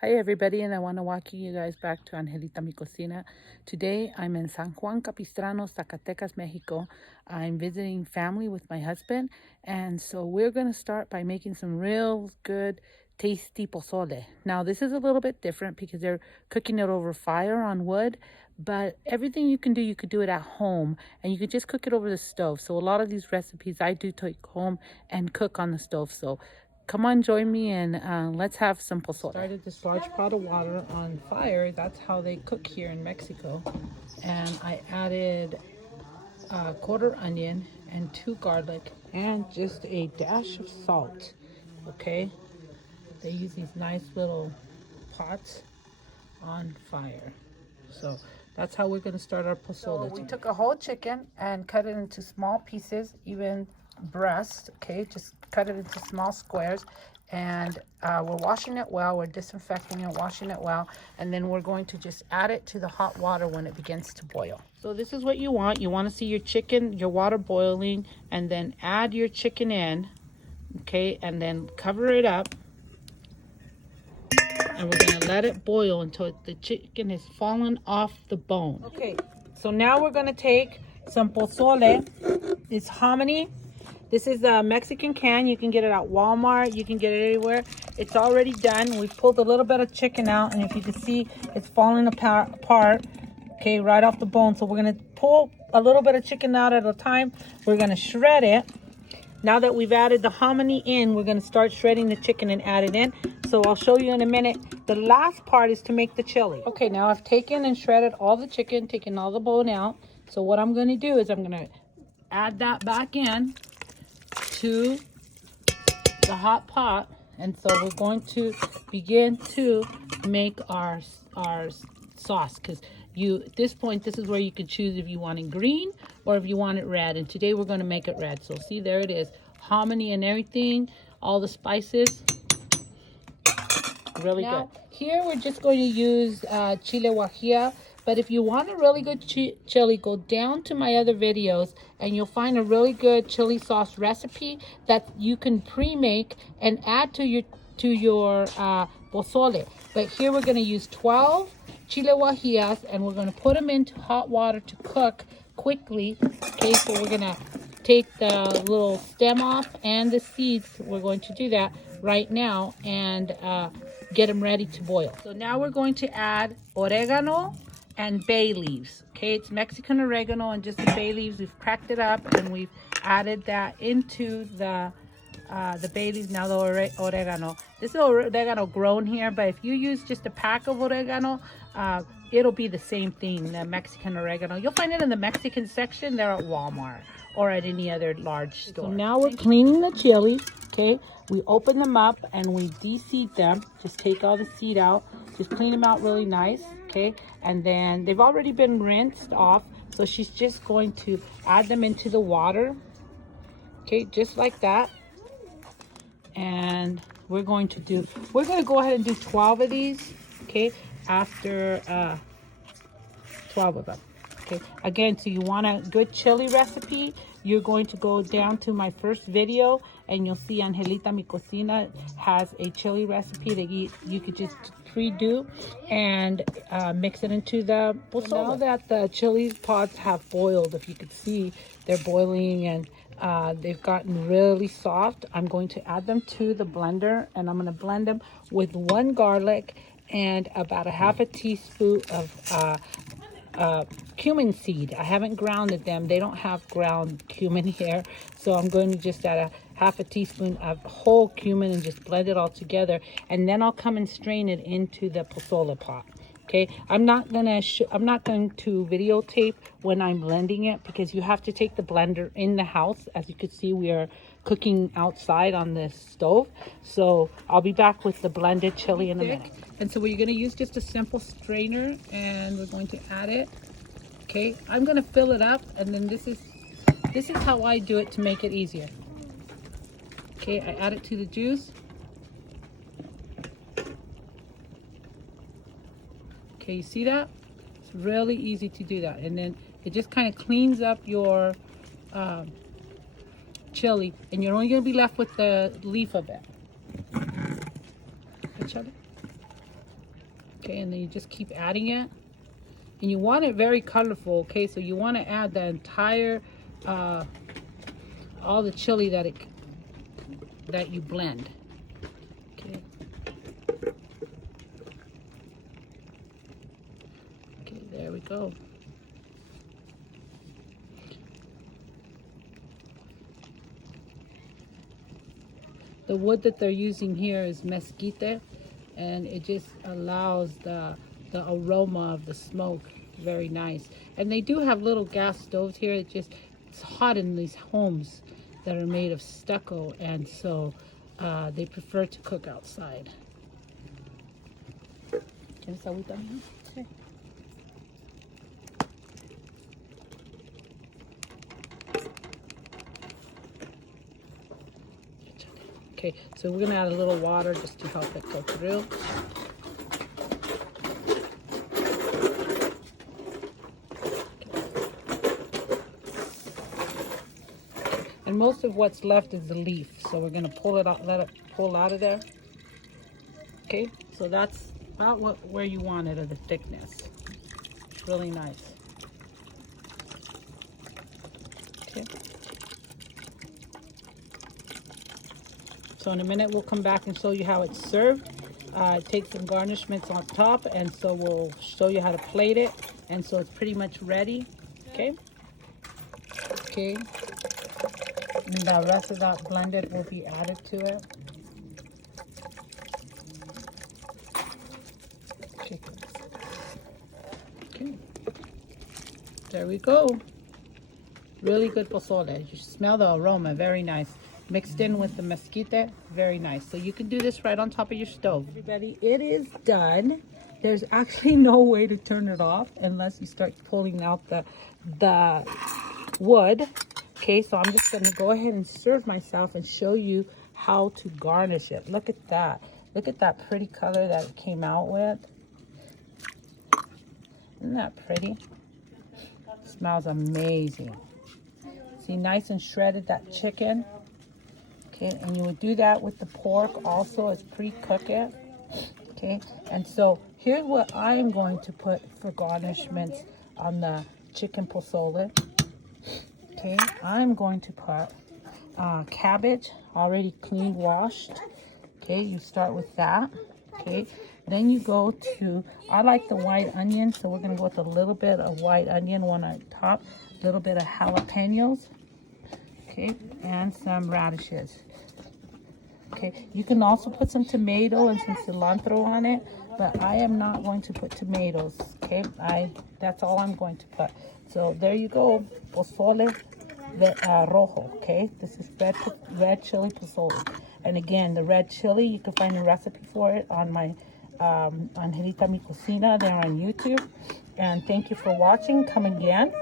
Hi everybody, and I want to welcome you guys back to Angelita Mi Cocina. Today I'm in San Juan Capistrano, Zacatecas, Mexico. I'm visiting family with my husband, and so we're going to start by making some real good, tasty pozole. Now this is a little bit different because they're cooking it over fire on wood, but everything you could do it at home, and you could just cook it over the stove. So a lot of these recipes I do take home and cook on the stove. So come on, join me, and let's have some pozole. Started this large pot of water on fire. That's how they cook here in Mexico. And I added a quarter onion and 2 garlic and just a dash of salt. Okay, they use these nice little pots on fire. So that's how we're going to start our pozole. So we took a whole chicken and cut it into small pieces, even breast. Okay, just cut it into small squares, and we're washing it well. We're disinfecting it, washing it well, and then we're going to just add it to the hot water when it begins to boil. So this is what you want. You want to see your chicken, your water boiling, and then add your chicken in. Okay, and then cover it up. And we're going to let it boil until the chicken has fallen off the bone. Okay, so now we're going to take some pozole. It's hominy. This is a Mexican can. You can get it at Walmart. You can get it anywhere. It's already done. We've pulled a little bit of chicken out, and if you can see, it's falling apart. Okay, right off the bone. So we're going to pull a little bit of chicken out at a time. We're going to shred it. Now that we've added the hominy in, we're going to start shredding the chicken and add it in. So I'll show you in a minute. The last part is to make the chili. Okay, now I've taken and shredded all the chicken, taken all the bone out. So what I'm going to do is I'm going to add that back in to the hot pot. And so we're going to begin to make our sauce, because at this point, this is where you can choose if you want it green or if you want it red. And today we're going to make it red. So see, there it is, hominy and everything, all the spices, really good. Here we're just going to use chile guajillo. But if you want a really good chili, go down to my other videos and you'll find a really good chili sauce recipe that you can pre-make and add to your pozole. But here we're going to use 12 chile guajillas, and we're going to put them into hot water to cook quickly. Okay, so we're going to take the little stem off and the seeds. We're going to do that right now and get them ready to boil. So now we're going to add oregano and bay leaves. Okay, it's Mexican oregano and just the bay leaves. We've cracked it up and we've added that into the bay leaves. Now the oregano. This is oregano grown here, but if you use just a pack of oregano, it'll be the same thing, the Mexican oregano. You'll find it in the Mexican section. They're at Walmart or at any other large store. So now we're cleaning the chilies. Okay, we open them up and we de-seed them. Just take all the seed out. Just clean them out really nice. Okay, and then they've already been rinsed off. So she's just going to add them into the water. Okay, just like that. And we're going to go ahead and do 12 of these. Okay, after 12 of them. Okay, again, so you want a good chili recipe, you're going to go down to my first video and you'll see Angelita Mi Cocina has a chili recipe that you could just pre-do and mix it into the pozole. Now that the chili pods have boiled, if you could see, they're boiling and they've gotten really soft. I'm going to add them to the blender and I'm going to blend them with 1 garlic and about a half a teaspoon of cumin seed. I haven't grounded them. They don't have ground cumin here. So I'm going to just add a half a teaspoon of whole cumin and just blend it all together. And then I'll come and strain it into the pozole pot. Okay, I'm not going to videotape when I'm blending it because you have to take the blender in the house. As you can see, we are cooking outside on this stove. So I'll be back with the blended chili in a minute. And so we're going to use just a simple strainer and we're going to add it. Okay, I'm going to fill it up, and then this is how I do it to make it easier. Okay, I add it to the juice. Okay, you see that? It's really easy to do that. And then it just kind of cleans up your chili, and you're only going to be left with the leaf of it. Okay, and then you just keep adding it. And you want it very colorful, okay? So you want to add the entire, all the chili that you blend. Okay. Okay, there we go. The wood that they're using here is mesquite, and it just allows the aroma of the smoke. Very nice. And they do have little gas stoves here. It's hot in these homes that are made of stucco, and so they prefer to cook outside. ¿Quieres agüita, mijo? Sí. Okay, so we're gonna add a little water just to help it go through. And most of what's left is the leaf, so we're gonna pull it out, let it pull out of there. Okay, so that's about where you want it, of the thickness. It's really nice. Okay. So in a minute we'll come back and show you how it's served. Take some garnishments on top, and so we'll show you how to plate it. And so it's pretty much ready. Okay. Okay. And the rest of that blended will be added to it. Chickens. Okay. There we go. Really good pozole. You smell the aroma, very nice. Mixed in with the mesquite, very nice. So you can do this right on top of your stove. Everybody, it is done. There's actually no way to turn it off unless you start pulling out the wood. Okay, so I'm just gonna go ahead and serve myself and show you how to garnish it. Look at that. Look at that pretty color that it came out with. Isn't that pretty? It smells amazing. See, nice and shredded, that chicken. Okay, and you would do that with the pork also, is pre-cook it. Okay, and so here's what I'm going to put for garnishments on the chicken pozole. Okay, I'm going to put cabbage, already cleaned, washed. Okay, you start with that. Okay, then you go to, I like the white onion, so we're gonna go with a little bit of white onion, one on top, a little bit of jalapenos. Okay, and some radishes. Okay, you can also put some tomato and some cilantro on it, but I am not going to put tomatoes. Okay, that's all I'm going to put. So there you go, pozole rojo. Okay, this is red chili pozole. And again, the red chili, you can find a recipe for it on my Angelita Mi Cocina there on YouTube. And thank you for watching. Come again.